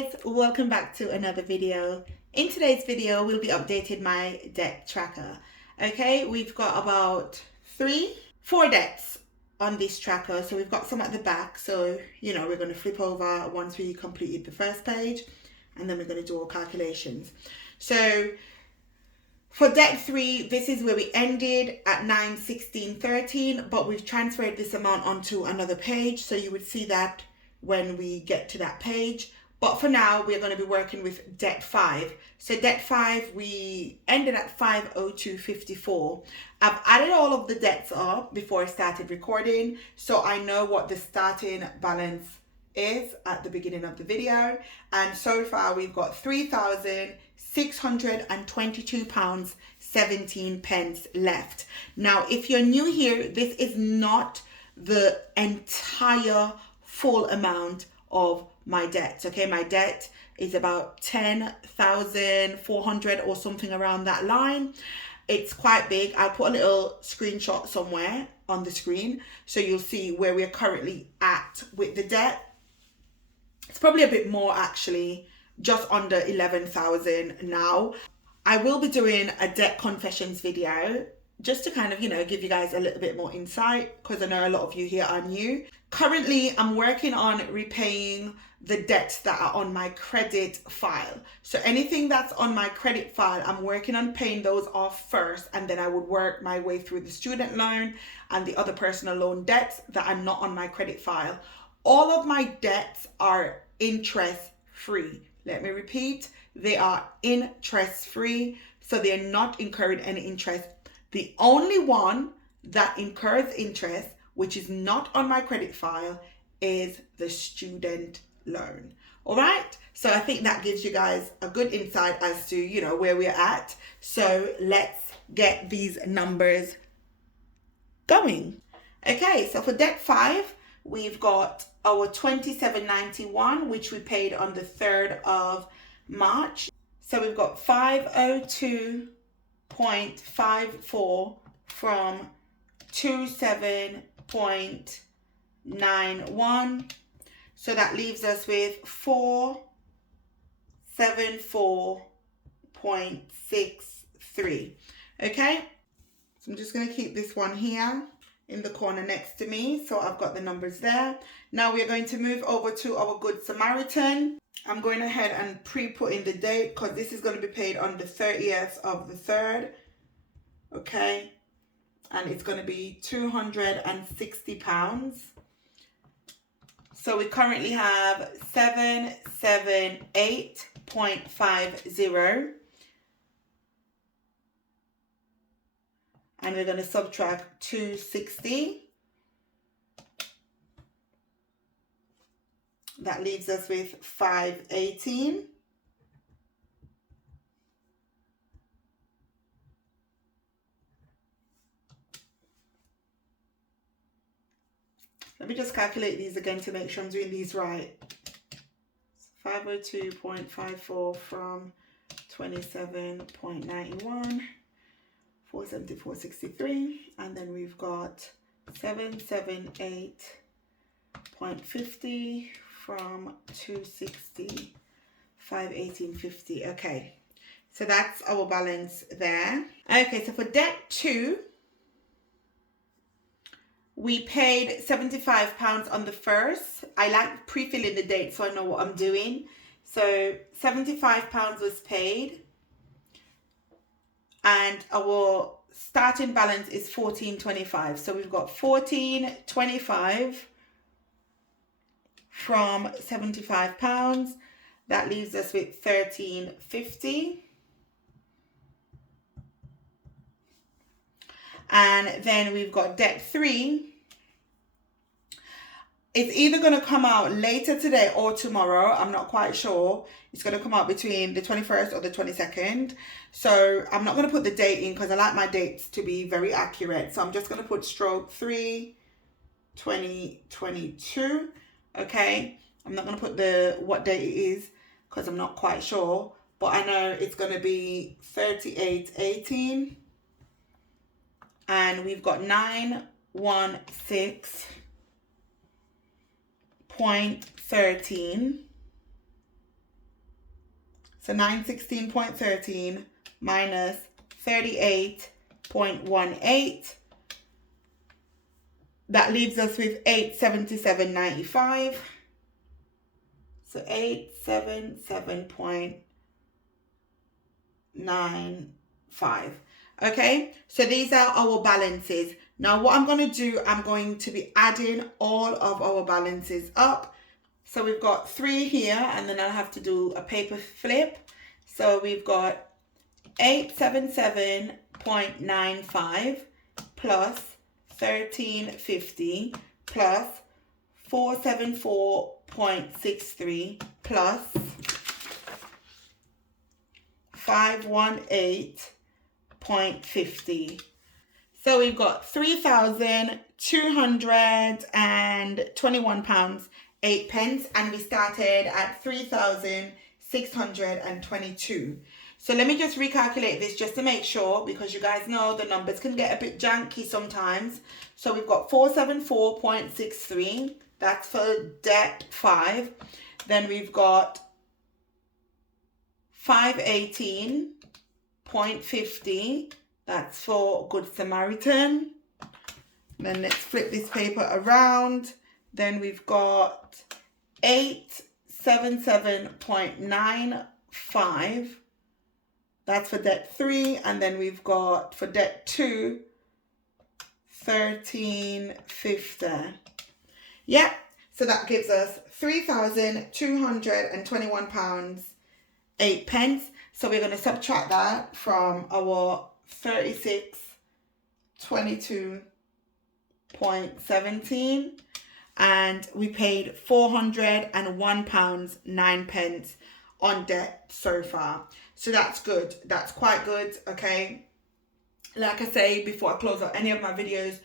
guys, welcome back to another video. In today's video, we'll be updating my debt tracker. Okay, we've got about four debts on this tracker. So we've got some at the back. So, we're going to flip over once we completed the first page, and then we're going to do our calculations. So for debt 3, this is where we ended at 9/16/13, but we've transferred this amount onto another page. So you would see that when we get to that page. But for now, we're going to be working with debt 5. So debt 5, we ended at 502.54. I've added all of the debts up before I started recording, so I know what the starting balance is at the beginning of the video. And so far, we've got £3,622.17 left. Now, if you're new here, this is not the entire full amount of my debt. Okay, my debt is about 10,400 or something around that line. It's quite big. I'll put a little screenshot somewhere on the screen so you'll see where we're currently at with the debt. It's probably a bit more actually, just under 11,000 now. I will be doing a debt confessions video just to kind of, give you guys a little bit more insight, because I know a lot of you here are new. Currently, I'm working on repaying the debts that are on my credit file. So anything that's on my credit file, I'm working on paying those off first, and then I would work my way through the student loan and the other personal loan debts that are not on my credit file. All of my debts are interest free. Let me repeat, they are interest free, so they're not incurring any interest. The only one that incurs interest, which is not on my credit file, is the student loan. All right. So I think that gives you guys a good insight as to, where we're at. So let's get these numbers going. Okay. So for debt 5, we've got our $27.91, which we paid on the 3rd of March. So we've got 502.54 from 27.91. So that leaves us with 474.63. Okay, so I'm just going to keep this one here in the corner next to me, so I've got the numbers there. Now we're going to move over to our Good Samaritan. I'm going ahead and pre-put in the date because this is going to be paid on the 30th of the 3rd. Okay, and it's going to be £260. So we currently have 778.50, and we're going to subtract 260. That leaves us with 518. Let me just calculate these again to make sure I'm doing these right. 502.54 from 27.91, 474.63, and then we've got 778.50 from 260, 518.50. Okay, so that's our balance there. Okay, so for debt 2, we paid £75 on the 1st. I like pre-filling the date so I know what I'm doing. So £75 was paid, and our starting balance is £14.25. So we've got £14.25 from £75. That leaves us with £13.50. And then we've got debt 3. It's either going to come out later today or tomorrow. I'm not quite sure. It's going to come out between the 21st or the 22nd. So I'm not going to put the date in because I like my dates to be very accurate. So I'm just going to put stroke 3/2022. Okay. I'm not going to put what date it is because I'm not quite sure. But I know it's going to be 38/18. And we've got 916.13 So 916.13 minus 38.18. That leaves us with 877.95. So 877.95. Okay, so these are our balances. Now what I'm going to do, I'm going to be adding all of our balances up. So we've got 3 here, and then I'll have to do a paper flip. So we've got 877.95 plus 1350 plus 474.63 plus 518.50. So we've got £3,221 8 pence, and we started at 3,622. So let me just recalculate this just to make sure, because you guys know the numbers can get a bit janky sometimes. So we've got 474.63, that's for debt 5. Then we've got 518.50, that's for Good Samaritan. Then let's flip this paper around. Then we've got 877.95. That's for debt 3. And then we've got for debt 2, 1350. Yeah, so that gives us £3,221 8 pence. So we're going to subtract that from our 3622.17. And we paid £401 9 pence on debt so far. So that's good. That's quite good. Okay. Like I say, before I close out any of my videos,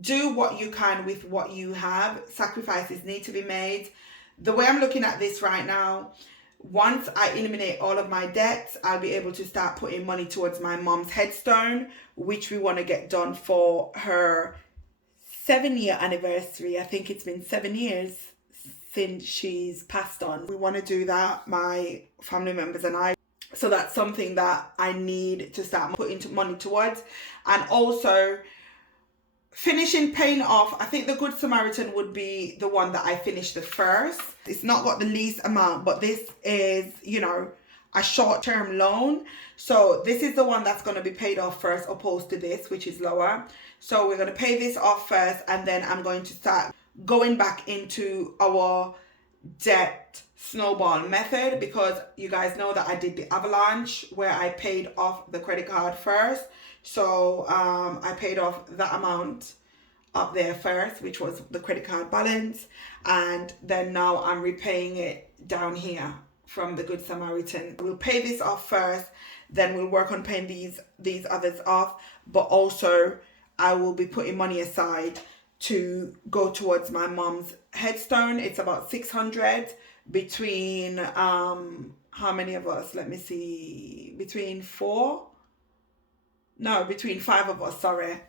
do what you can with what you have. Sacrifices need to be made. The way I'm looking at this right now, once I eliminate all of my debts, I'll be able to start putting money towards my mom's headstone, which we want to get done for her 7-year anniversary. I think it's been 7 years since she's passed on. We want to do that, my family members and I. So that's something that I need to start putting money towards. And also finishing paying off, I think the Good Samaritan would be the one that I finish the first. It's not got the least amount, but this is, you know, a short-term loan. So this is the one that's going to be paid off first, opposed to this, which is lower. So we're going to pay this off first, and then I'm going to start going back into our debt snowball method, because you guys know that I did the avalanche where I paid off the credit card first. So I paid off that amount up there first, which was the credit card balance, and then now I'm repaying it down here from the Good Samaritan. We'll pay this off first, then we'll work on paying these others off, but also I will be putting money aside to go towards my mom's headstone. It's about 600 between how many of us? Let me see. Between 5 of us, sorry.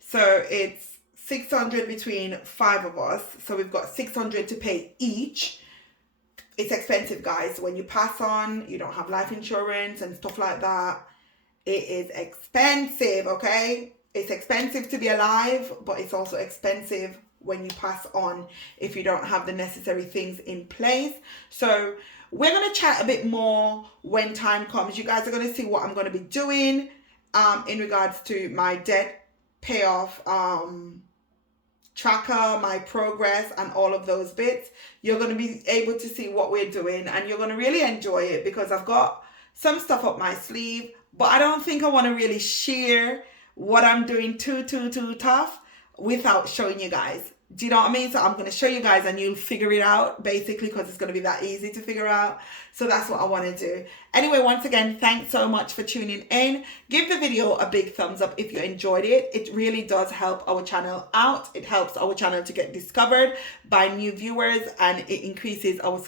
So it's 600 between 5 of us. So we've got 600 to pay each. It's expensive, guys. When you pass on, you don't have life insurance and stuff like that. It is expensive, okay? It's expensive to be alive, but it's also expensive when you pass on if you don't have the necessary things in place. So we're going to chat a bit more when time comes. You guys are going to see what I'm going to be doing in regards to my debt payoff tracker, my progress, and all of those bits. You're going to be able to see what we're doing, and you're going to really enjoy it, because I've got some stuff up my sleeve, but I don't think I want to really share what I'm doing too tough without showing you guys. Do you know what I mean? So I'm going to show you guys and you'll figure it out, basically, because it's going to be that easy to figure out. So that's what I want to do. Anyway, once again, thanks so much for tuning in. Give the video a big thumbs up if you enjoyed it. It really does help our channel out. It helps our channel to get discovered by new viewers, and it increases our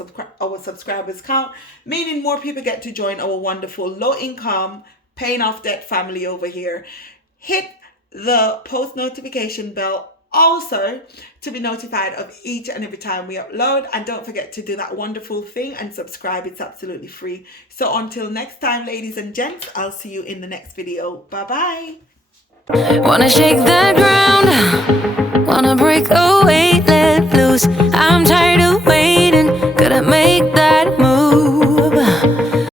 subscribers count, meaning more people get to join our wonderful low income paying off debt family over here. Hit the post notification bell also to be notified of each and every time we upload. And don't forget to do that wonderful thing and subscribe. It's absolutely free. So until next time, ladies and gents, I'll see you in the next video. Bye bye. Wanna shake the ground, wanna break away.